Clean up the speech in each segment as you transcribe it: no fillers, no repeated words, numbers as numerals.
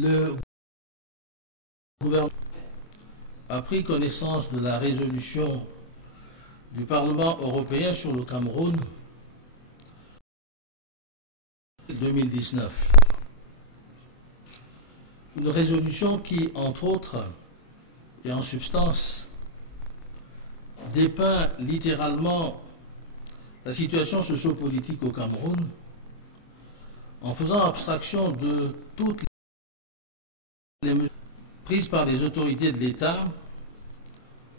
Le gouvernement a pris connaissance de la résolution du Parlement européen sur le Cameroun 2019. Une résolution qui, entre autres, et en substance, dépeint littéralement la situation sociopolitique au Cameroun en faisant abstraction de toutes les mesures prises par les autorités de l'État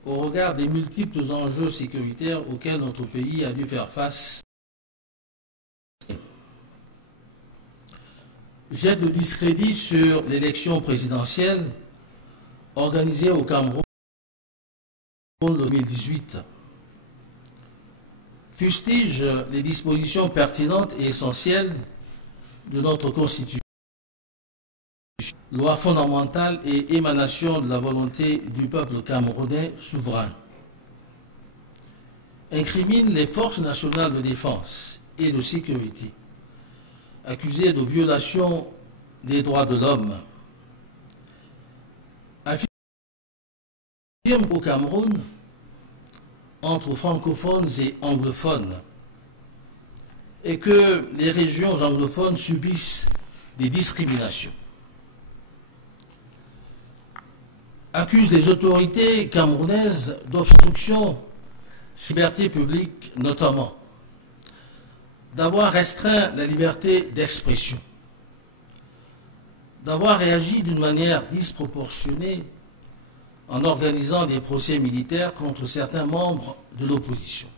au regard des multiples enjeux sécuritaires auxquels notre pays a dû faire face. Jette le discrédit sur l'élection présidentielle organisée au Cameroun en 2018. Fustige les dispositions pertinentes et essentielles de notre Constitution, loi fondamentale et émanation de la volonté du peuple camerounais souverain. Incrimine les forces nationales de défense et de sécurité, accusées de violation des droits de l'homme. Affirme qu'au Cameroun, entre francophones et anglophones, et que les régions anglophones subissent des discriminations. Accuse les autorités camerounaises d'obstruction sur la liberté publique notamment, d'avoir restreint la liberté d'expression, d'avoir réagi d'une manière disproportionnée en organisant des procès militaires contre certains membres de l'opposition,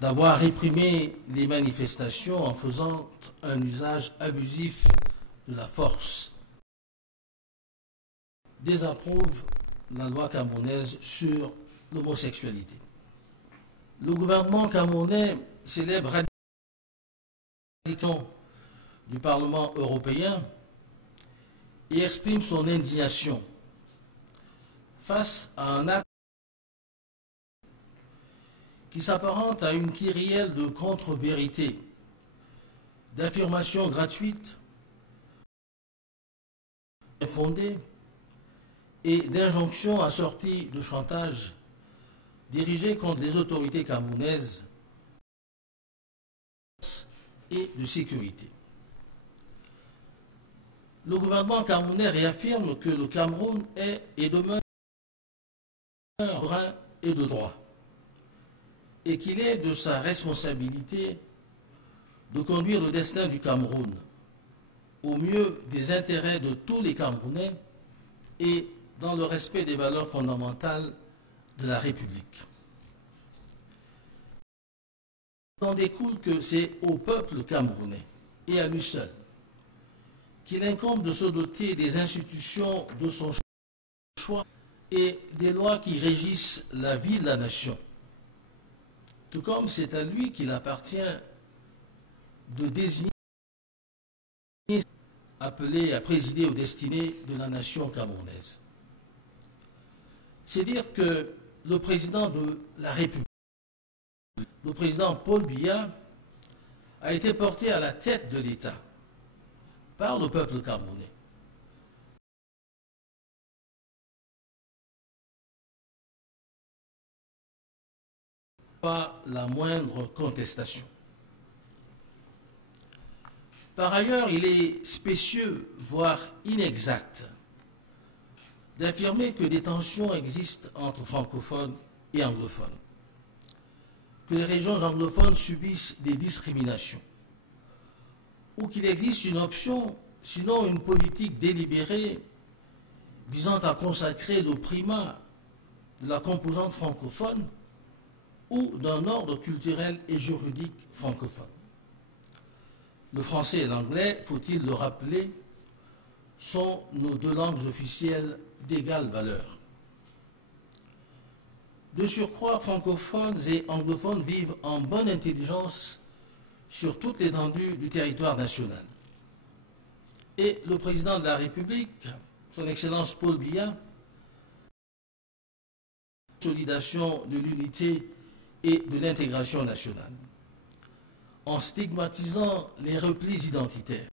d'avoir réprimé les manifestations en faisant un usage abusif de la force, désapprouve la loi camerounaise sur l'homosexualité. Le gouvernement camerounais célèbre radicalement du Parlement européen et exprime son indignation face à un acte qui s'apparente à une kyrielle de contre-vérités, d'affirmations gratuites, infondées et d'injonctions assorties de chantage dirigées contre les autorités camerounaises et de sécurité. Le gouvernement camerounais réaffirme que le Cameroun est et demeure souverain et de droit, et qu'il est de sa responsabilité de conduire le destin du Cameroun au mieux des intérêts de tous les Camerounais et dans le respect des valeurs fondamentales de la République. Il en découle que c'est au peuple camerounais et à lui seul qu'il incombe de se doter des institutions de son choix et des lois qui régissent la vie de la nation, tout comme c'est à lui qu'il appartient de désigner appelés à présider aux destinées de la nation camerounaise. C'est dire que le président de la République, le président Paul Biya, a été porté à la tête de l'État par le peuple camerounais. Pas la moindre contestation. Par ailleurs, il est spécieux, voire inexact, d'affirmer que des tensions existent entre francophones et anglophones, que les régions anglophones subissent des discriminations, ou qu'il existe une option, sinon une politique délibérée, visant à consacrer le primat de la composante francophone ou d'un ordre culturel et juridique francophone. Le français et l'anglais, faut-il le rappeler, sont nos deux langues officielles d'égale valeur. De surcroît, francophones et anglophones vivent en bonne intelligence sur toute l'étendue du territoire national. Et le président de la République, son Excellence Paul Biya, consolidation de l'unité et de l'intégration nationale, en stigmatisant les replis identitaires,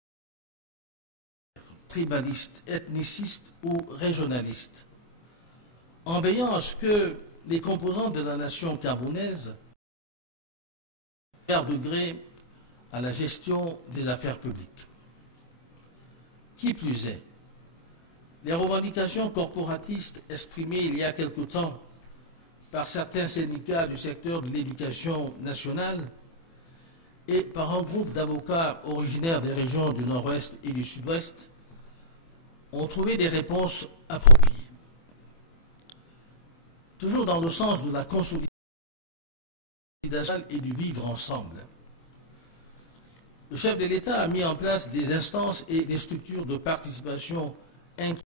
tribaliste, ethniciste ou régionaliste, en veillant à ce que les composants de la nation camerounaise fassent degré à la gestion des affaires publiques. Qui plus est, les revendications corporatistes exprimées il y a quelque temps par certains syndicats du secteur de l'éducation nationale et par un groupe d'avocats originaires des régions du Nord-Ouest et du Sud-Ouest ont trouvé des réponses appropriées. Toujours dans le sens de la consolidation et du vivre ensemble, le chef de l'État a mis en place des instances et des structures de participation inclusive.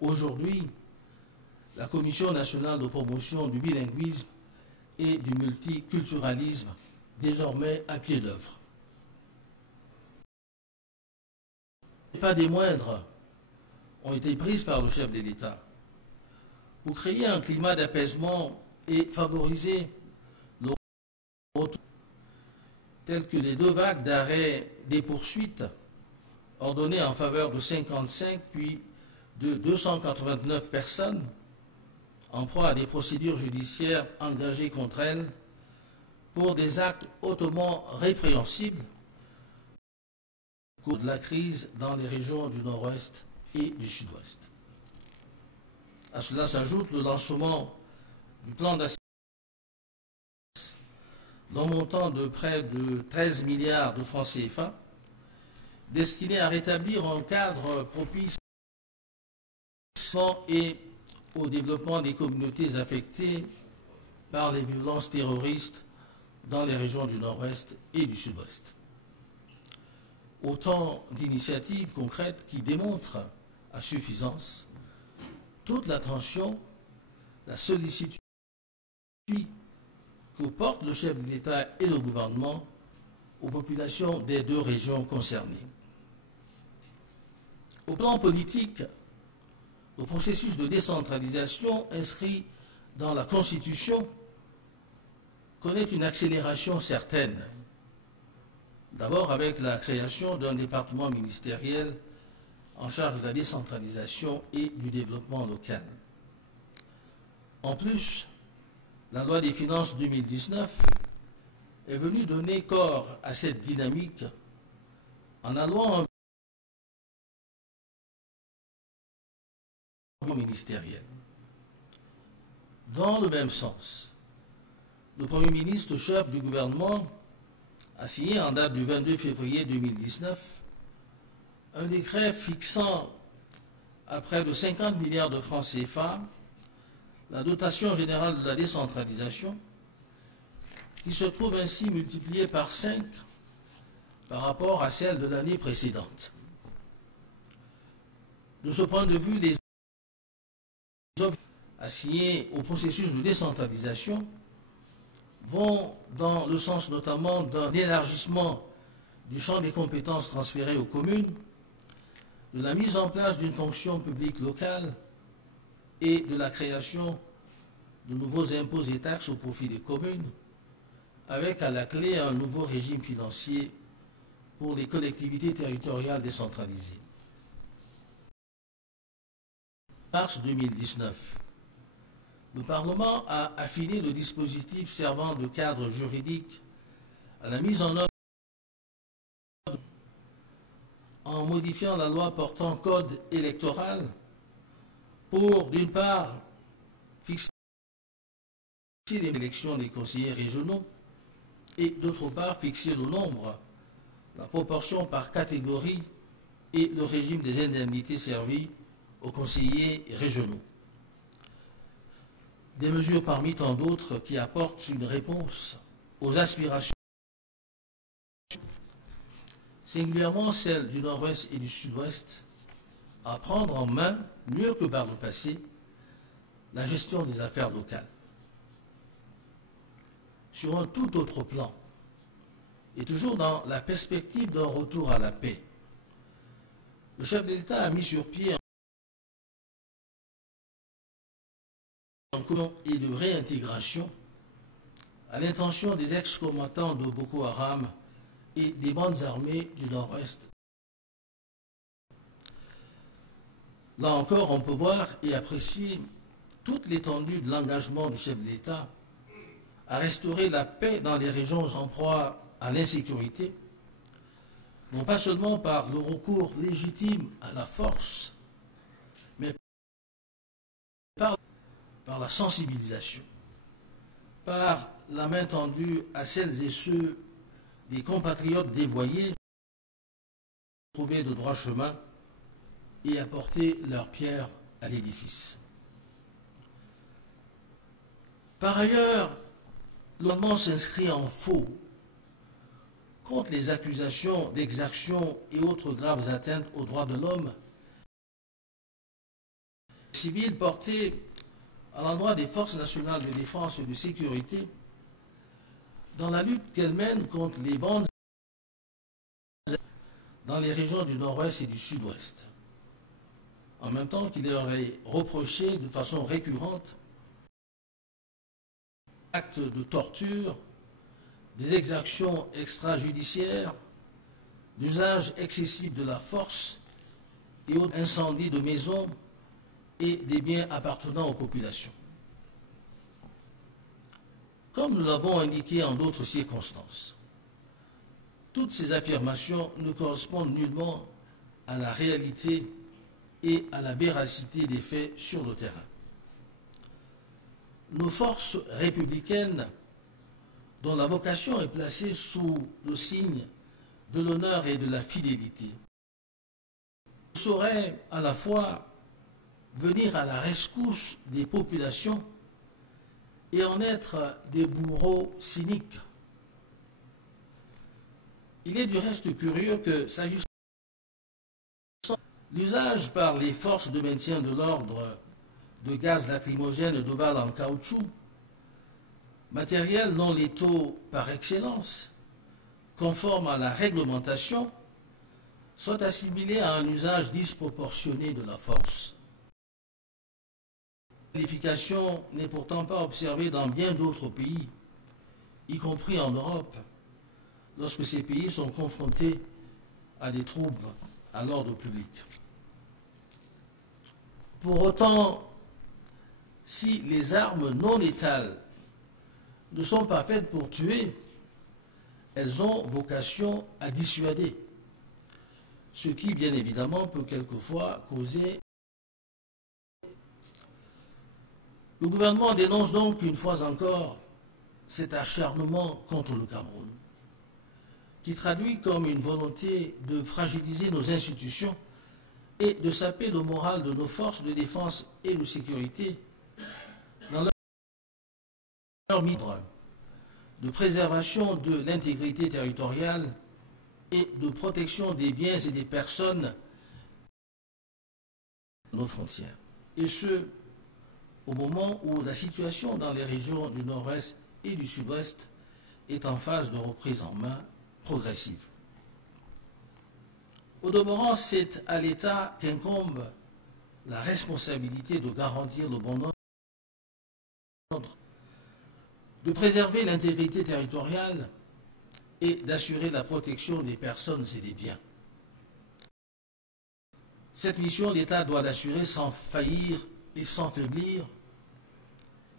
Aujourd'hui, la Commission nationale de promotion du bilinguisme et du multiculturalisme, désormais à pied d'œuvre. Et pas des moindres ont été prises par le chef de l'État pour créer un climat d'apaisement et favoriser le retour, tel que les 2 vagues d'arrêt des poursuites ordonnées en faveur de 55 puis de 289 personnes en proie à des procédures judiciaires engagées contre elles pour des actes hautement répréhensibles au cours de la crise dans les régions du Nord-Ouest et du Sud-Ouest. À cela s'ajoute le lancement du plan d'assistance d'un montant de près de 13 milliards de francs CFA destiné à rétablir un cadre propice et au développement des communautés affectées par les violences terroristes dans les régions du Nord-Ouest et du Sud-Ouest. Autant d'initiatives concrètes qui démontrent à suffisance toute l'attention, la sollicitude que portent le chef de l'État et le gouvernement aux populations des 2 régions concernées. Au plan politique, le processus de décentralisation inscrit dans la Constitution connaît une accélération certaine. D'abord avec la création d'un département ministériel en charge de la décentralisation et du développement local. En plus, la loi des finances 2019 est venue donner corps à cette dynamique en allouant un ministériel. Dans le même sens, le Premier ministre, chef du gouvernement, a signé en date du 22 février 2019 un décret fixant à près de 50 milliards de francs CFA la dotation générale de la décentralisation, qui se trouve ainsi multipliée par 5 par rapport à celle de l'année précédente. De ce point de vue, les assignés au processus de décentralisation vont dans le sens notamment d'un élargissement du champ des compétences transférées aux communes, de la mise en place d'une fonction publique locale et de la création de nouveaux impôts et taxes au profit des communes, avec à la clé un nouveau régime financier pour les collectivités territoriales décentralisées. En mars 2019, le Parlement a affiné le dispositif servant de cadre juridique à la mise en œuvre en modifiant la loi portant code électoral pour, d'une part, fixer les élections des conseillers régionaux et, d'autre part, fixer le nombre, la proportion par catégorie et le régime des indemnités servies aux conseillers régionaux. Des mesures parmi tant d'autres qui apportent une réponse aux aspirations, singulièrement celles du Nord-Ouest et du Sud-Ouest, à prendre en main, mieux que par le passé, la gestion des affaires locales. Sur un tout autre plan, et toujours dans la perspective d'un retour à la paix, le chef de l'État a mis sur pied un plan et de réintégration à l'intention des ex-combattants de Boko Haram et des bandes armées du Nord-Ouest. Là encore, on peut voir et apprécier toute l'étendue de l'engagement du chef de l'État à restaurer la paix dans les régions en proie à l'insécurité, non pas seulement par le recours légitime à la force, mais par la sensibilisation, par la main tendue à celles et ceux des compatriotes dévoyés, trouver de droit chemin et apporter leur pierre à l'édifice. Par ailleurs, le gouvernement s'inscrit en faux contre les accusations d'exaction et autres graves atteintes aux droits de l'homme civils portées à l'endroit des forces nationales de défense et de sécurité dans la lutte qu'elles mènent contre les bandes dans les régions du Nord-Ouest et du Sud-Ouest. En même temps qu'il leur est reproché de façon récurrente actes de torture, des exactions extrajudiciaires, l'usage excessif de la force et autres incendies de maisons et des biens appartenant aux populations. Comme nous l'avons indiqué en d'autres circonstances, toutes ces affirmations ne correspondent nullement à la réalité et à la véracité des faits sur le terrain. Nos forces républicaines, dont la vocation est placée sous le signe de l'honneur et de la fidélité, sauraient à la fois venir à la rescousse des populations et en être des bourreaux cyniques. Il est du reste curieux que, s'agissant de l'usage par les forces de maintien de l'ordre de gaz lacrymogène et de balles en caoutchouc, matériel non létaux par excellence, conforme à la réglementation, soit assimilé à un usage disproportionné de la force. La qualification n'est pourtant pas observée dans bien d'autres pays, y compris en Europe, lorsque ces pays sont confrontés à des troubles à l'ordre public. Pour autant, si les armes non létales ne sont pas faites pour tuer, elles ont vocation à dissuader, ce qui, bien évidemment, peut quelquefois causer. Le gouvernement dénonce donc une fois encore cet acharnement contre le Cameroun, qui traduit comme une volonté de fragiliser nos institutions et de saper le moral de nos forces de défense et de sécurité dans leur mission de préservation de l'intégrité territoriale et de protection des biens et des personnes de nos frontières. Et ce, au moment où la situation dans les régions du Nord-Ouest et du Sud-Ouest est en phase de reprise en main progressive. Au demeurant, c'est à l'État qu'incombe la responsabilité de garantir le bon ordre, de préserver l'intégrité territoriale et d'assurer la protection des personnes et des biens. Cette mission, l'État doit l'assurer sans faillir et sans faiblir,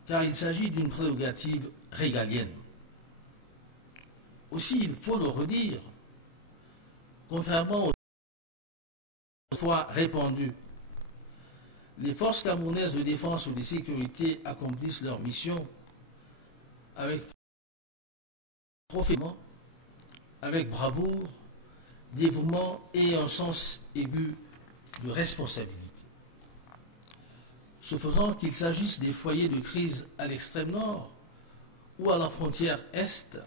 car il s'agit d'une prérogative régalienne. Aussi, il faut le redire, contrairement aux fois répandues, les forces camerounaises de défense ou de sécurité accomplissent leur mission avec profondément, avec bravoure, dévouement et un sens aigu de responsabilité. Ce faisant, qu'il s'agisse des foyers de crise à l'extrême nord ou à la frontière est,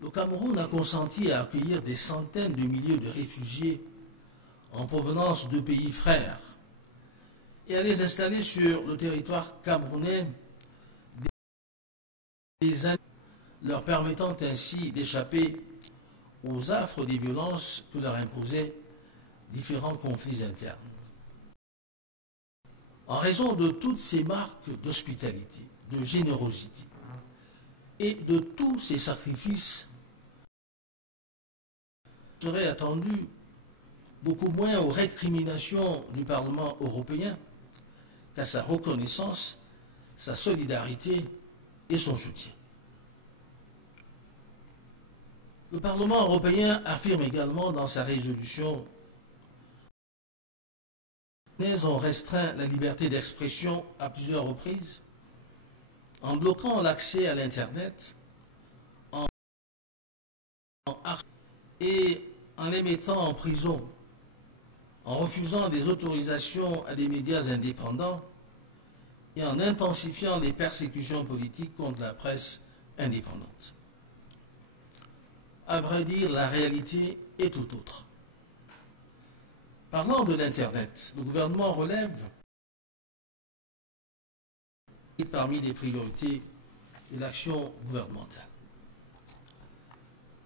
le Cameroun a consenti à accueillir des centaines de milliers de réfugiés en provenance de pays frères et à les installer sur le territoire camerounais des années, leur permettant ainsi d'échapper aux affres des violences que leur imposaient différents conflits internes. En raison de toutes ces marques d'hospitalité, de générosité et de tous ces sacrifices serait attendu beaucoup moins aux récriminations du Parlement européen qu'à sa reconnaissance, sa solidarité et son soutien. Le Parlement européen affirme également dans sa résolution qu'ils ont restreint la liberté d'expression à plusieurs reprises en bloquant l'accès à l'Internet, et en les mettant en prison, en refusant des autorisations à des médias indépendants et en intensifiant les persécutions politiques contre la presse indépendante. À vrai dire, la réalité est tout autre. Parlant de l'Internet, le gouvernement relève parmi les priorités de l'action gouvernementale.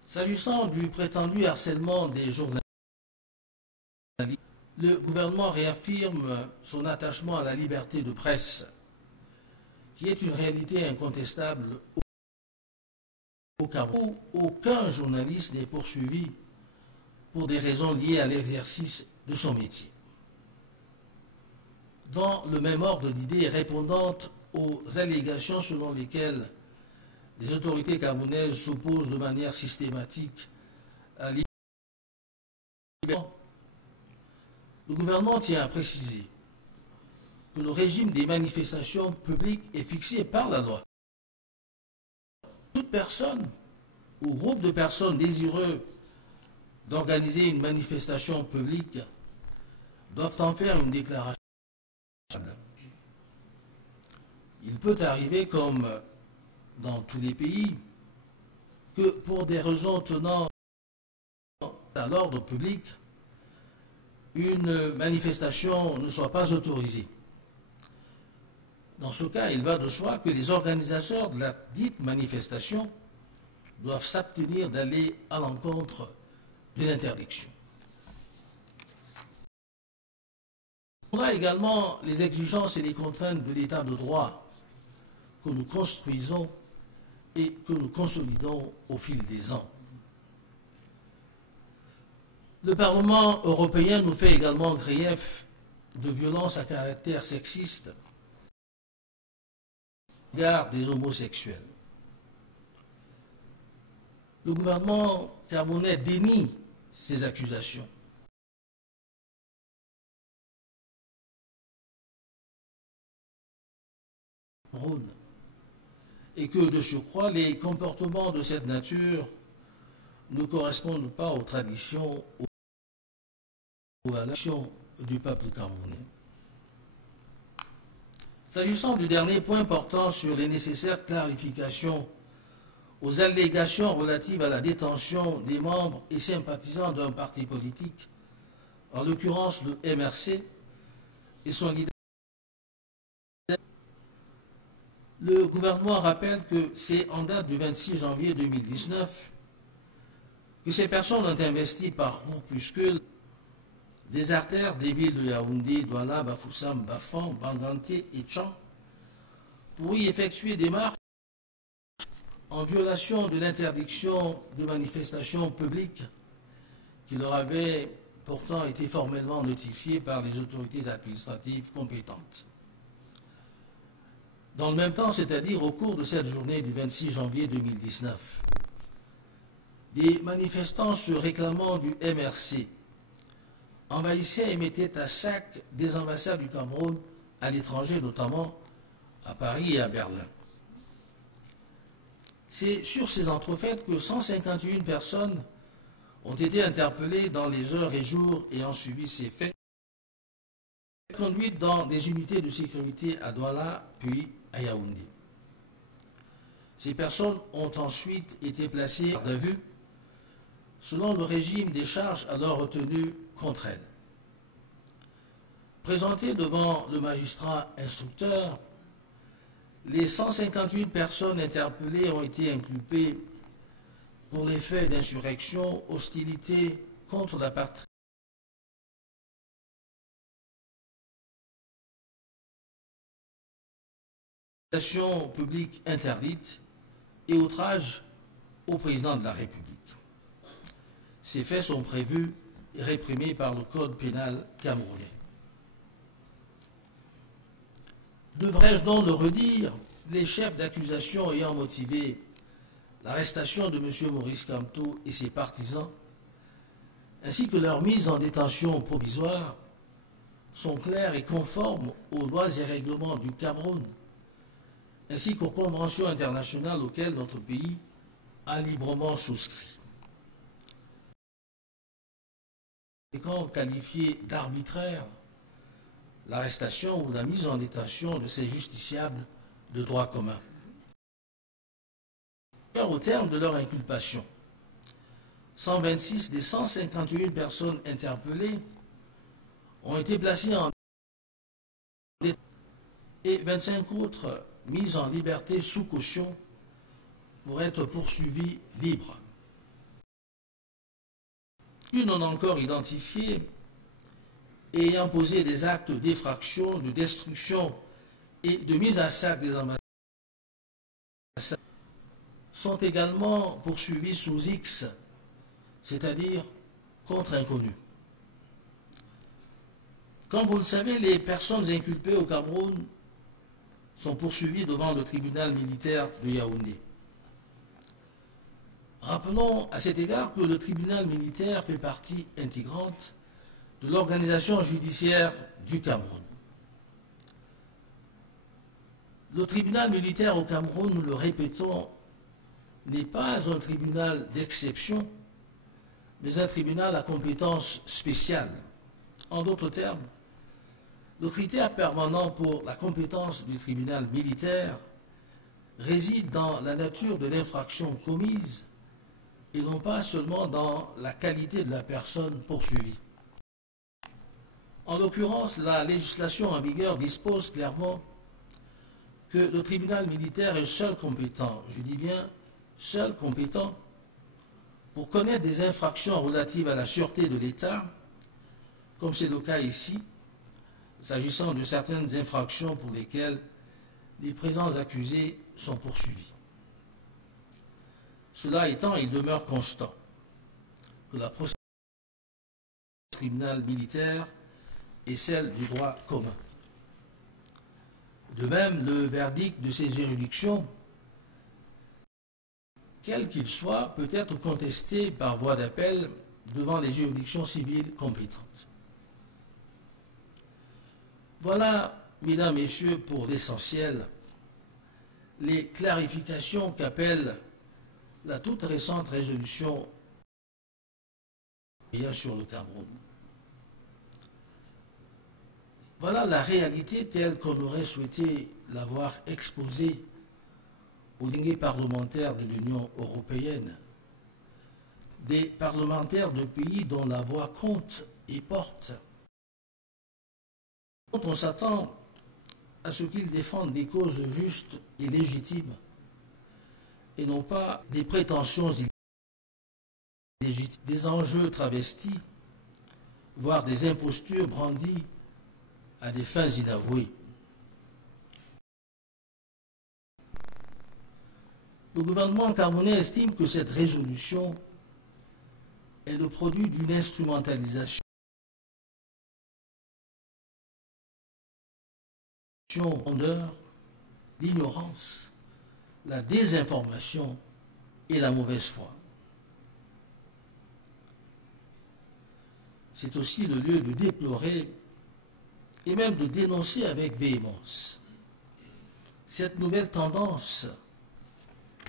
S'agissant du prétendu harcèlement des journalistes, le gouvernement réaffirme son attachement à la liberté de presse, qui est une réalité incontestable au Cameroun, où aucun journaliste n'est poursuivi pour des raisons liées à l'exercice de son métier. Dans le même ordre d'idées, répondant aux allégations selon lesquelles les autorités camerounaises s'opposent de manière systématique à l'idée, le gouvernement tient à préciser que le régime des manifestations publiques est fixé par la loi. Toute personne ou groupe de personnes désireux d'organiser une manifestation publique doivent en faire une déclaration. Il peut arriver, comme dans tous les pays, que pour des raisons tenant à l'ordre public, une manifestation ne soit pas autorisée. Dans ce cas, il va de soi que les organisateurs de la dite manifestation doivent s'abstenir d'aller à l'encontre de l'interdiction. On a également les exigences et les contraintes de l'état de droit que nous construisons et que nous consolidons au fil des ans. Le Parlement européen nous fait également grief de violences à caractère sexiste à l'égard des homosexuels. Le gouvernement camerounais dénie ces accusations. Et que, de surcroît, les comportements de cette nature ne correspondent pas aux traditions, aux valeurs du peuple camerounais. S'agissant du dernier point portant sur les nécessaires clarifications aux allégations relatives à la détention des membres et sympathisants d'un parti politique, en l'occurrence le MRC, et son leader, le gouvernement rappelle que c'est en date du 26 janvier 2019 que ces personnes ont investi par groupuscule des artères des villes de Yaoundé, Douala, Bafoussam, Bafan, Banganté et Tchan pour y effectuer des marches en violation de l'interdiction de manifestation publique qui leur avait pourtant été formellement notifiée par les autorités administratives compétentes. Dans le même temps, c'est-à-dire au cours de cette journée du 26 janvier 2019, des manifestants se réclamant du MRC envahissaient et mettaient à sac des ambassades du Cameroun à l'étranger, notamment à Paris et à Berlin. C'est sur ces entrefaites que 151 personnes ont été interpellées dans les heures et jours ayant suivi ces faits, conduites dans des unités de sécurité à Douala, puis à Yaoundé. Ces personnes ont ensuite été placées en garde à vue selon le régime des charges alors retenues contre elles. Présentées devant le magistrat instructeur, les 158 personnes interpellées ont été inculpées pour les faits d'insurrection, hostilité contre la patrie, publique interdite et outrage au président de la République. Ces faits sont prévus et réprimés par le Code pénal camerounais. Devrais-je donc le redire, les chefs d'accusation ayant motivé l'arrestation de M. Maurice Kamto et ses partisans, ainsi que leur mise en détention provisoire, sont clairs et conformes aux lois et règlements du Cameroun, ainsi qu'aux conventions internationales auxquelles notre pays a librement souscrit. Et quand qualifié d'arbitraire, l'arrestation ou la mise en détention de ces justiciables de droit commun. Au terme de leur inculpation, 126 des 151 personnes interpellées ont été placées en détention et 25 autres mises en liberté sous caution pour être poursuivies libres. Une non encore identifiée et ayant posé des actes d'effraction, de destruction et de mise à sac des ambassades sont également poursuivis sous X, c'est-à-dire contre inconnu. Comme vous le savez, les personnes inculpées au Cameroun sont poursuivies devant le tribunal militaire de Yaoundé. Rappelons à cet égard que le tribunal militaire fait partie intégrante de l'organisation judiciaire du Cameroun. Le tribunal militaire au Cameroun, nous le répétons, n'est pas un tribunal d'exception, mais un tribunal à compétence spéciale. En d'autres termes, le critère permanent pour la compétence du tribunal militaire réside dans la nature de l'infraction commise et non pas seulement dans la qualité de la personne poursuivie. En l'occurrence, la législation en vigueur dispose clairement que le tribunal militaire est seul compétent, je dis bien seul compétent, pour connaître des infractions relatives à la sûreté de l'État, comme c'est le cas ici, s'agissant de certaines infractions pour lesquelles les présents accusés sont poursuivis. Cela étant, il demeure constant que la procédure du tribunal militaire est celle du droit commun. De même, le verdict de ces juridictions, quel qu'il soit, peut être contesté par voie d'appel devant les juridictions civiles compétentes. Voilà, mesdames, messieurs, pour l'essentiel, les clarifications qu'appelle la toute récente résolution sur le Cameroun. Voilà la réalité telle qu'on aurait souhaité l'avoir exposée aux délégués parlementaires de l'Union européenne, des parlementaires de pays dont la voix compte et porte. On s'attend à ce qu'ils défendent des causes justes et légitimes, et non pas des prétentions illégitimes, des enjeux travestis, voire des impostures brandies à des fins inavouées. Le gouvernement camerounais estime que cette résolution est le produit d'une instrumentalisation l'ignorance, la désinformation et la mauvaise foi. C'est aussi le lieu de déplorer et même de dénoncer avec véhémence cette nouvelle tendance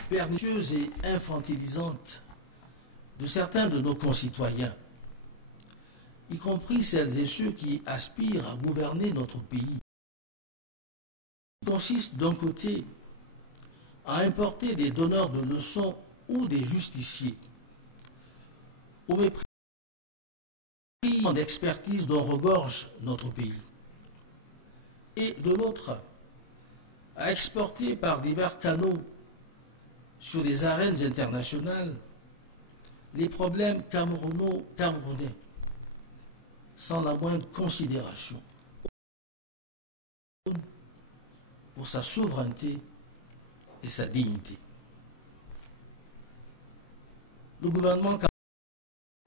pernicieuse et infantilisante de certains de nos concitoyens, y compris celles et ceux qui aspirent à gouverner notre pays, qui consiste d'un côté à importer des donneurs de leçons ou des justiciers, au mépris d'expertise dont regorge notre pays, et de l'autre à exporter par divers canaux sur les arènes internationales les problèmes camerounais sans la moindre considération pour sa souveraineté et sa dignité. Le gouvernement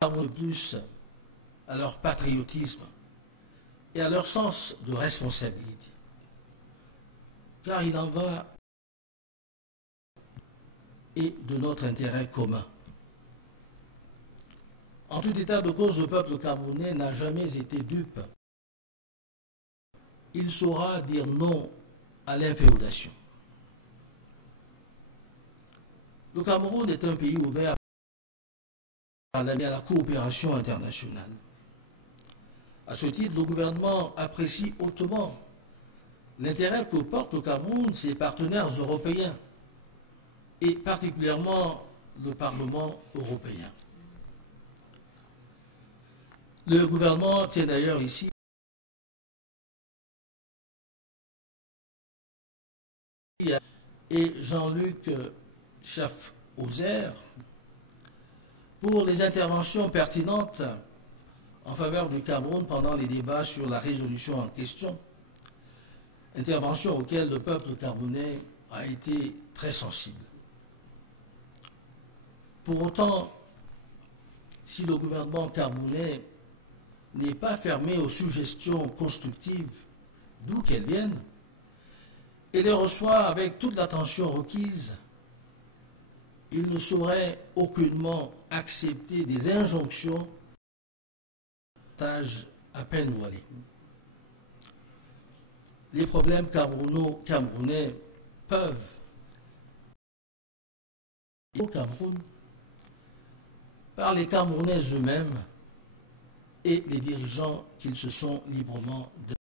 Camerounais plus à leur patriotisme et à leur sens de responsabilité. Car il en va et de notre intérêt commun. En tout état de cause, le peuple camerounais n'a jamais été dupe. Il saura dire non à l'inféodation. Le Cameroun est un pays ouvert à la coopération internationale. À ce titre, le gouvernement apprécie hautement l'intérêt que portent au Cameroun ses partenaires européens et particulièrement le Parlement européen. Le gouvernement tient d'ailleurs ici et Jean-Luc Schaffhauser pour les interventions pertinentes en faveur du Cameroun pendant les débats sur la résolution en question, interventions auxquelles le peuple camerounais a été très sensible. Pour autant, si le gouvernement camerounais n'est pas fermé aux suggestions constructives, d'où qu'elles viennent, et les reçoit avec toute l'attention requise, il ne saurait aucunement accepter des injonctions à peine voilées. Les problèmes camerounais peuvent, au Cameroun, par les Camerounais eux-mêmes et les dirigeants qu'ils se sont librement donnés.